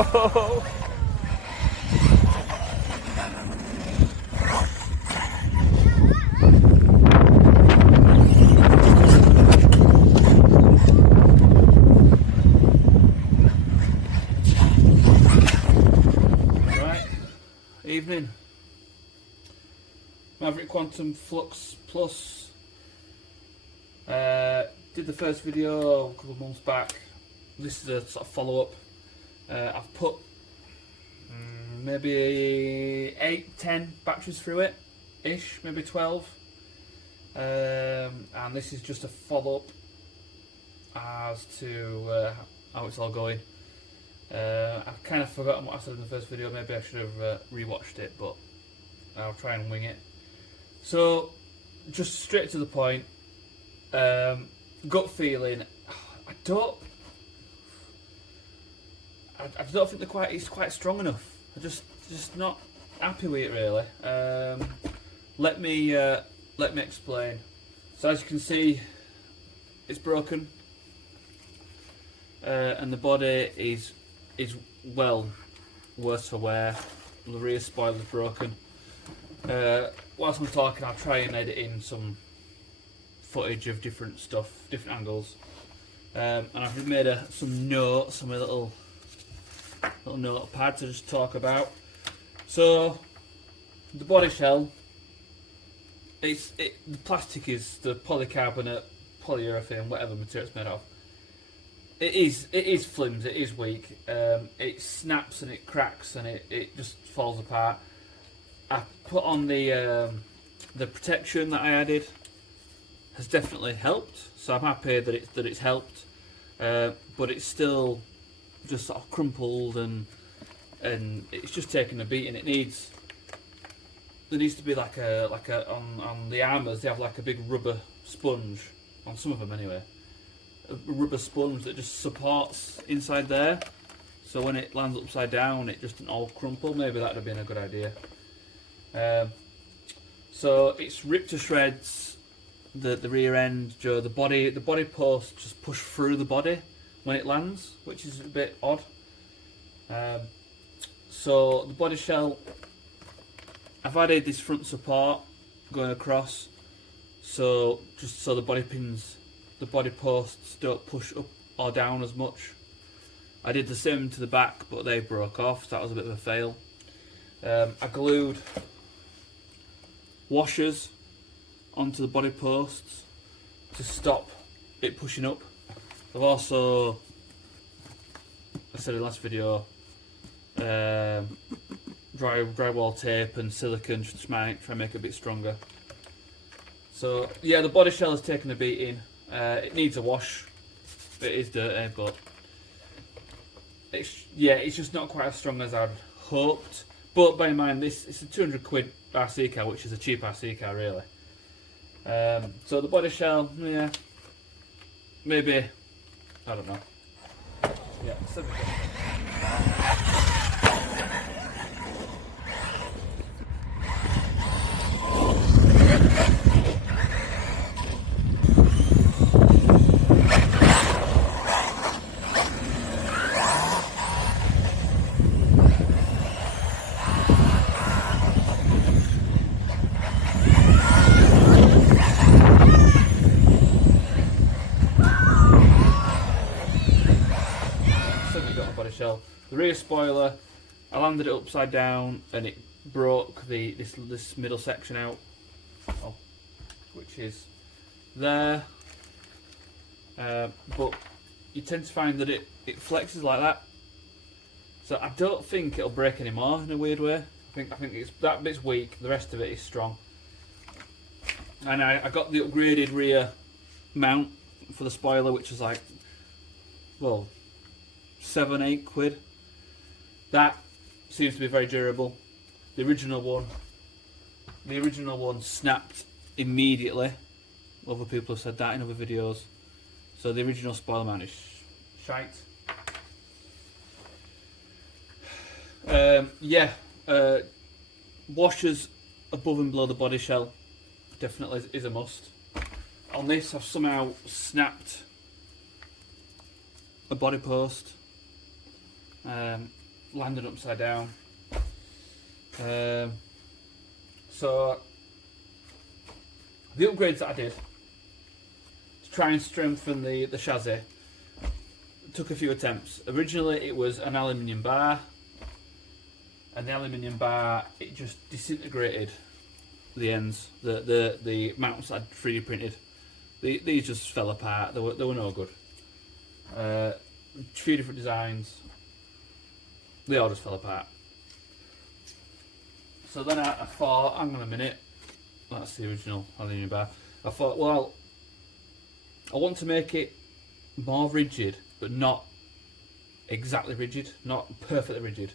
Oh! Right, evening. Maverick Quantum Flux Plus. Did the first video a couple of months back. This is a sort of follow-up. I've put maybe 8-10 batteries through it, ish, maybe 12. And this is just a follow-up as to how it's all going. I've kind of forgotten what I said in the first video. Maybe I should have rewatched it, but I'll try and wing it. So, just straight to the point. Gut feeling. I don't think it's quite strong enough. I'm just not happy with it really. Let me explain. So as you can see, it's broken, and the body is well worse for wear. The rear spoiler's broken. Whilst I'm talking, I'll try and edit in some footage of different stuff, different angles, and I've made some notes, some little notepad to just talk about. So the body shell, the plastic is the polycarbonate, polyurethane, whatever material it's made of. It is flimsy, it is weak. It snaps and it cracks and it just falls apart. I put on the protection that I added. Has definitely helped, so I'm happy that it's helped, but it's still just sort of crumpled and it's just taking a beating. There needs to be like a on the armors they have like a big rubber sponge, on some of them anyway, a rubber sponge that just supports inside there, so when it lands upside down it just doesn't all crumple. Maybe that would have been a good idea. So it's ripped to shreds. The rear end, the body post just push through the body when it lands, which is a bit odd. So the body shell, I've added this front support going across, so just so the body pins, the body posts don't push up or down as much. I did the same to the back, but they broke off, so that was a bit of a fail. I glued washers onto the body posts to stop it pushing up. I've also, I said in the last video, drywall tape and silicone just to try and make it a bit stronger. So yeah, the body shell has taken a beating. It needs a wash. It is dirty, but it's just not quite as strong as I'd hoped. But bear in mind, it's a 200 quid RC car, which is a cheap RC car really. So the body shell, yeah, maybe, I don't know. Yeah, so shell. The rear spoiler, I landed it upside down and it broke this middle section out, which is there. But you tend to find that it flexes like that. So I don't think it'll break anymore in a weird way. I think it's that bit's weak. The rest of it is strong. And I got the upgraded rear mount for the spoiler, which is like, well, 7-8 quid. That seems to be very durable. The original one snapped immediately. Other people have said that in other videos. So the original spoiler mount is shite. Washers above and below the body shell definitely is a must. On this, I've somehow snapped a body post. landed upside down. So the upgrades that I did to try and strengthen the chassis took a few attempts. Originally it was an aluminium bar, and the aluminium bar, it just disintegrated the ends, the mounts I'd 3D printed. These just fell apart. They were no good. A few different designs, they all just fell apart. So then I thought, hang on a minute, that's the original aluminium bar. I thought, well, I want to make it more rigid, but not exactly rigid, not perfectly rigid.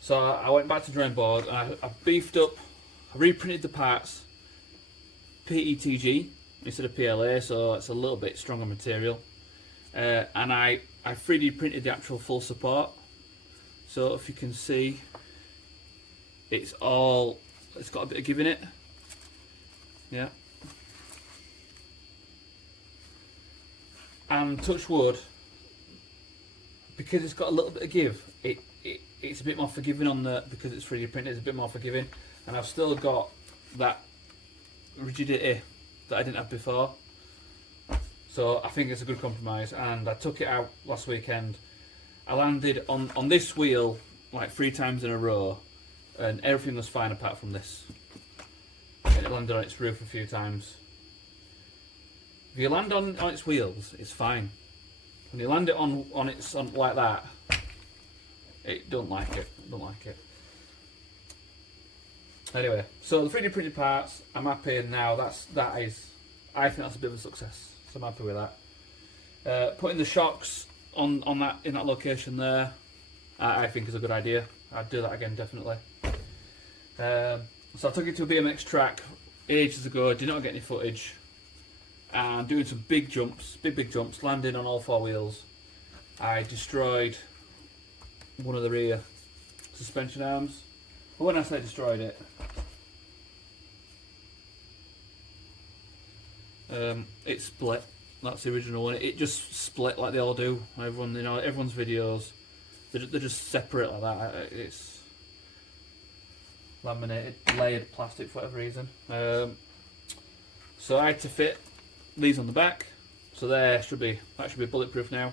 So I went back to the drawing board and I beefed up, I reprinted the parts PETG instead of PLA, so it's a little bit stronger material. And I 3D printed the actual full support. So if you can see, it's got a bit of give in it. Yeah. And touch wood, because it's got a little bit of give, it's a bit more forgiving on because it's 3D printed, it's a bit more forgiving, and I've still got that rigidity that I didn't have before. So I think it's a good compromise, and I took it out last weekend. I landed on this wheel like 3 times in a row, and everything was fine apart from this. And it landed on its roof a few times. If you land on its wheels, it's fine. When you land it on like that, it don't like it. Anyway, so the 3D printed parts, I'm happy, and now I think that's a bit of a success. So I'm happy with that. Putting the shocks in that location there, I think is a good idea. I'd do that again definitely. So I took it to a BMX track ages ago. Did not get any footage. And doing some big jumps, big jumps, landing on all 4 wheels. I destroyed one of the rear suspension arms. But when I say destroyed it, it split. That's the original one. It just split like they all do. Everyone's videos, they're just separate like that. It's laminated, layered plastic for whatever reason. So I had to fit these on the back, so that should be bulletproof now.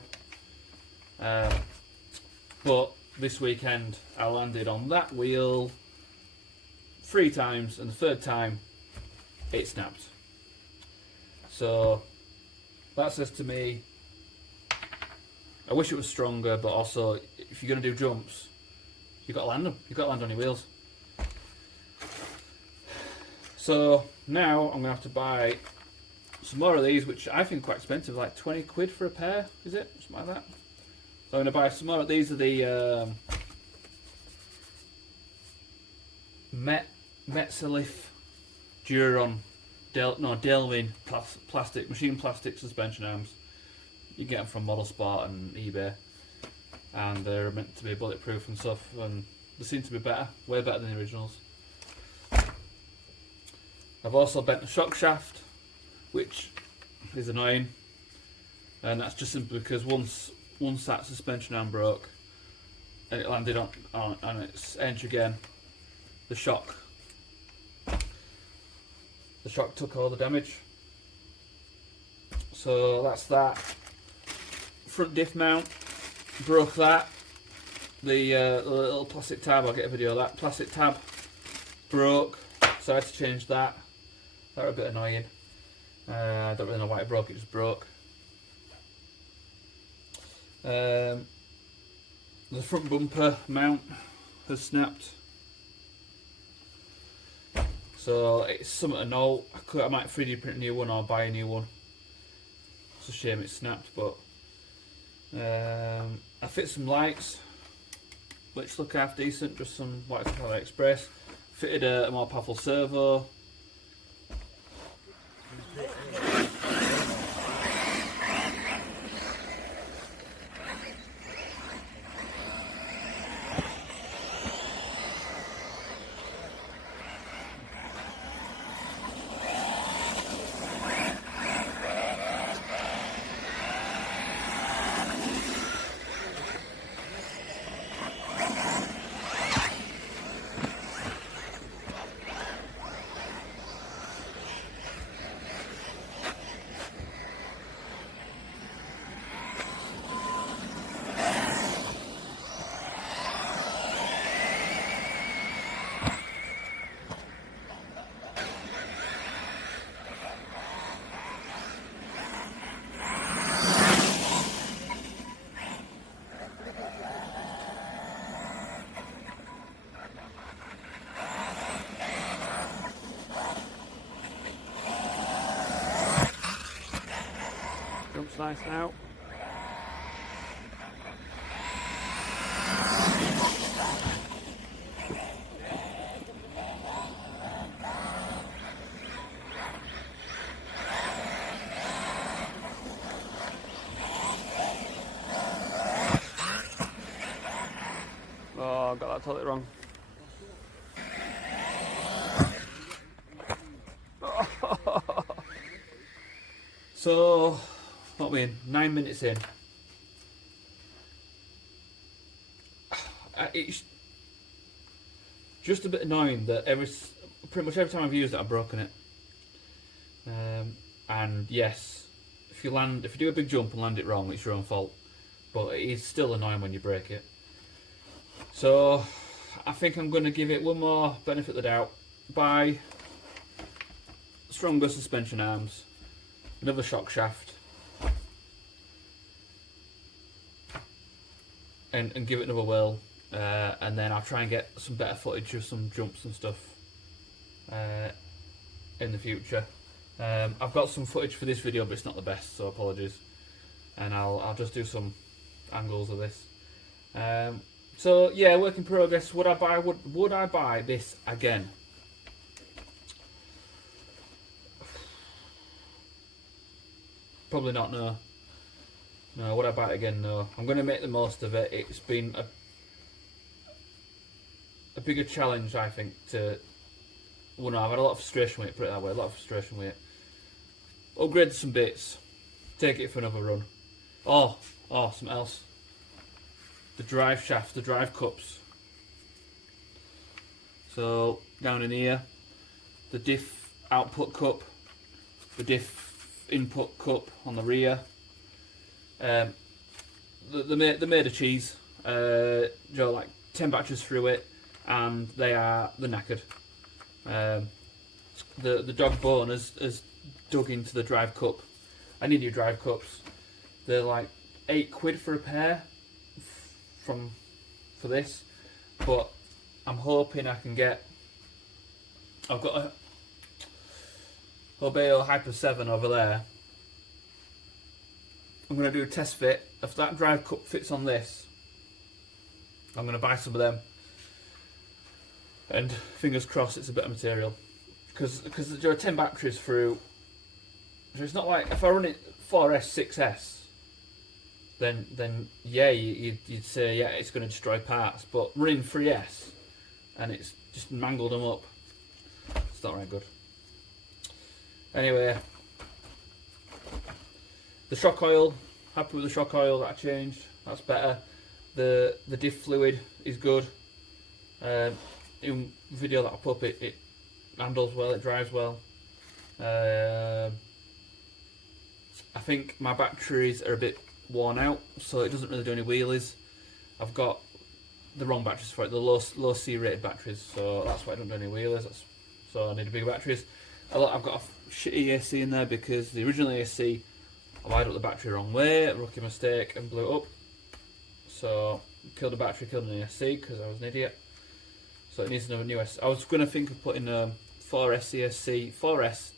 But this weekend I landed on that wheel 3 times, and the 3rd time it snapped. So that says to me, I wish it was stronger, but also if you're going to do jumps, you've got to land them. You've got to land on your wheels. So now I'm going to have to buy some more of these, which I think are quite expensive, like 20 quid for a pair, is it? Something like that. So I'm going to buy some more. These are the Metsalif Duron Delwyn plastic, machine plastic suspension arms. You get them from Model Sport and eBay, and they're meant to be bulletproof and stuff, and they seem to be better, way better than the originals. I've also bent the shock shaft, which is annoying, and that's just simply because once that suspension arm broke and it landed on its edge again, the shock took all the damage. So that's that. Front diff mount, broke that. The little plastic tab, I'll get a video of that. Plastic tab broke, so I had to change that. That was a bit annoying. I don't really know why it broke, it just broke. The front bumper mount has snapped. So it's something to know. I might 3D print a new one or buy a new one. It's a shame it snapped, but I fit some lights which look half decent, just some lights from AliExpress. Fitted a more powerful servo. nice now. Oh, I got that totally wrong. So, what are we in? 9 minutes in. It's just a bit annoying that pretty much every time I've used it, I've broken it. And yes, if you do a big jump and land it wrong, it's your own fault. But it is still annoying when you break it. So, I think I'm going to give it one more benefit of the doubt. Buy stronger suspension arms, another shock shaft, and give it another whirl, and then I'll try and get some better footage of some jumps and stuff in the future. I've got some footage for this video, but it's not the best, so apologies. And I'll just do some angles of this. So yeah, work in progress. Would I buy this again? Probably not, no. No, would I buy it again? No. I'm going to make the most of it. It's been a bigger challenge, I think, well, no, I've had a lot of frustration with it, put it that way, a lot of frustration with it. Upgrade some bits. Take it for another run. Oh, something else. The drive shaft, the drive cups. So, down in here, the diff output cup, the diff input cup on the rear. They're made of cheese. Like 10 batteries through it, and they're knackered. The dog bone has dug into the drive cup. I need new drive cups. They're like £8 for a pair for this, but I'm hoping I can get. I've got a Obeo Hyper 7 over there. I'm going to do a test fit. If that drive cup fits on this, I'm going to buy some of them. And fingers crossed it's a better material. Because there are 10 batteries through. So it's not like, if I run it 4S, 6S, then yeah, you'd say, yeah, it's going to destroy parts. But running 3S, and it's just mangled them up. It's not very good. Anyway, the shock oil, happy with the shock oil that I changed. That's better. The diff fluid is good. In the video that I put up, it handles well, it drives well. I think my batteries are a bit worn out, so it doesn't really do any wheelies. I've got the wrong batteries for it, the low C rated batteries, so that's why I don't do any wheelies. So I need bigger batteries. I've got a shitty AC in there because the original AC, I wired up the battery the wrong way, rookie mistake, and blew it up. So killed the battery, killed an AC because I was an idiot. So it needs another new SC. I was going to think of putting 4S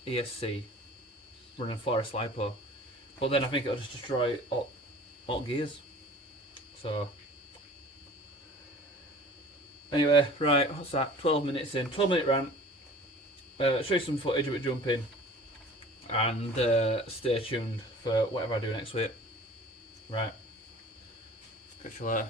ESC running 4S LiPo, but then I think it'll just destroy all gears. So anyway, right, what's that? 12 minutes in, 12-minute rant. Show you some footage of it jumping, and stay tuned for whatever I do next week. Right, catch you later.